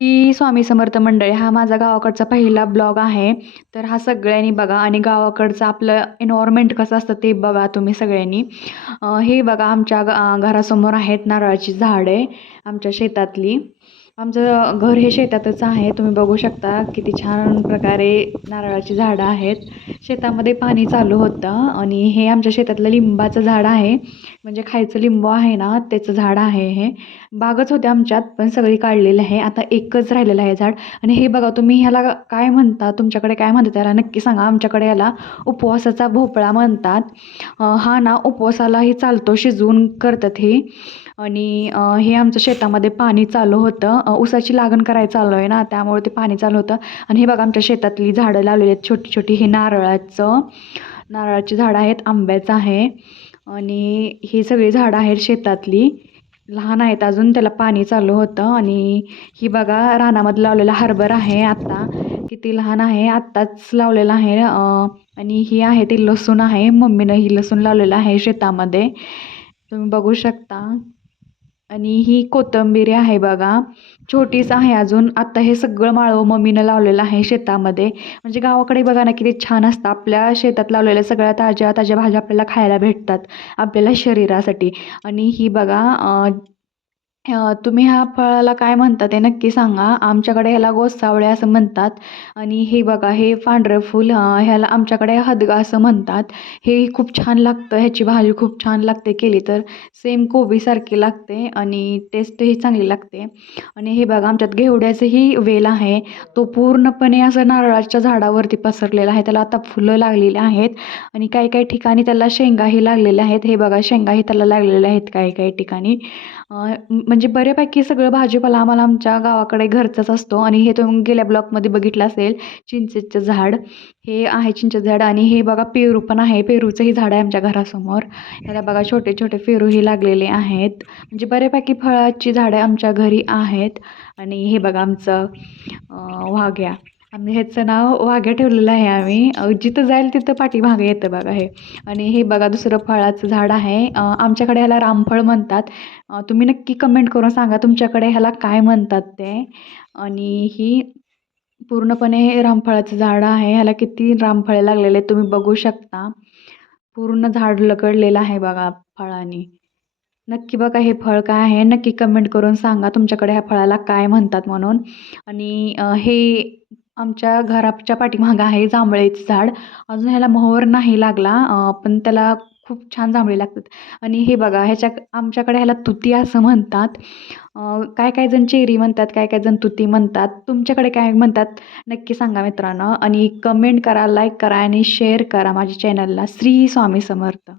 की स्वामी समर्थ मंडळी हा माझा गावाकडचा पहिला ब्लॉग आहे. तर हा सगळ्यांनी बघा आणि गावाकडचं आपलं एन्व्हायर्मेंट कसं असतं ते बघा तुम्ही सगळ्यांनी. हे बघा आमच्या घरासमोर आहेत नारळाची झाडे आमच्या शेतातली. आमचं घर हे शेतातच आहे. तुम्ही बघू शकता किती छान प्रकारे नारळाची झाडं आहेत. शेतामध्ये पाणी चालू होतं आणि हे आमच्या शेतातलं लिंबाचं झाड आहे. म्हणजे खायचं लिंबू आहे ना त्याचं झाड आहे हे. बागच होते आमच्यात पण सगळी काढलेली आहे. आता एकच राहिलेलं आहे झाड. आणि हे बघा तुम्ही ह्याला काय म्हणता, तुमच्याकडे काय म्हणतात त्याला नक्की सांगा. आमच्याकडे याला उपवासाचा भोपळा म्हणतात. हा ना उपवासालाही चालतो, शिजवून करतात हे. आणि हे आमचं शेतामध्ये पाणी चालू होतं. ऊसाची लागण करायला चालू आहे ना त्यामुळे ते पाणी चालू होतं. आणि हे बघा आमच्या शेतातली झाडं लावलेली आहेत छोटी छोटी. हे नारळाची झाडं आहेत, आंब्याचं आहे आणि ही सगळी झाडं आहेत शेतातली. लहान आहेत अजून, त्याला पाणी चालू होतं. आणि ही बघा रानामध्ये लावलेला हरभरा आहे आता. किती लहान आहे, आत्ताच लावलेला आहे. आणि ही आहे ती लसूण आहे. मम्मीनं ही लसूण लावलेलं आहे शेतामध्ये. तुम्ही बघू शकता. आणि ही कोथिंबीर आहे बघा. छोटीच आहे अजून. आता हे सगळं माळव मम्मीनं लावलेलं आहे शेतामध्ये. म्हणजे गावाकडे बघा ना किती छान असतं. आपल्या शेतात लावलेल्या सगळ्या ताज्या ताज्या भाज्या आपल्याला खायला भेटतात आपल्याला शरीरासाठी. आणि ही बघा तुम्ही ह्या फळाला काय म्हणता ते नक्की सांगा. आमच्याकडे ह्याला गोसावळे असं म्हणतात. आणि हे बघा हे पांढरं फूल ह्याला आमच्याकडे हदगा असं म्हणतात. हे खूप छान लागतं. ह्याची भाजी खूप छान लागते केली तर. सेम कोबीसारखी लागते आणि टेस्टही चांगली लागते. आणि हे बघा आमच्यात घेवड्याचंही वेल आहे. तो पूर्णपणे असं नारळाच्या झाडावरती पसरलेला आहे. त्याला आता फुलं लागलेली आहेत आणि काही काही ठिकाणी त्याला शेंगाही लागलेल्या आहेत. हे बघा शेंगाही त्याला लागलेल्या आहेत काही काही ठिकाणी. म्हणजे बऱ्यापैकी सगळं भाजीपाला आम्हाला आमच्या गावाकडे घरचाच असतो. आणि हे तुम्ही गेल्या ब्लॉकमध्ये बघितलं असेल चिंचेचं झाड. हे आहे चिंचेचं झाड. आणि हे बघा पेरू पण आहे. पेरूचंही झाड आहे आमच्या घरासमोर. याला बघा छोटे छोटे पेरूही लागलेले आहेत. म्हणजे बऱ्यापैकी फळाची झाडे आमच्या घरी आहेत. आणि हे बघा आमचं वाघ्या. आम्ही ह्याचं नाव वाघ्या ठेवलेलं आहे आम्ही. जिथं जाईल तिथं पाठीमागे येतं बघा हे. आणि हे बघा दुसरं फळाचं झाड आहे. आमच्याकडे ह्याला रामफळ म्हणतात. तुम्ही नक्की कमेंट करून सांगा तुमच्याकडे ह्याला काय म्हणतात ते. आणि ही पूर्णपणे हे रामफळाचं झाड आहे. ह्याला किती रामफळे लागलेले आहेत तुम्ही बघू शकता. पूर्ण झाड लगडलेलं आहे बघा फळांनी. नक्की बघा हे फळ काय आहे नक्की कमेंट करून सांगा तुमच्याकडे ह्या फळाला काय म्हणतात म्हणून. आणि हे आमच्या घराच्या पाठीमागं आहे जांभळीचं झाड. अजून ह्याला मोहर नाही लागला पण त्याला खूप छान जांभळी लागतात. आणि हे बघा आमच्याकडे ह्याला तुती असं म्हणतात. काय काय जण चेरी म्हणतात, काय काय जण तुती म्हणतात. तुमच्याकडे काय म्हणतात नक्की सांगा मित्रांनो. आणि कमेंट करा, लाईक करा आणि शेअर करा माझ्या चॅनलला. श्री स्वामी समर्थ.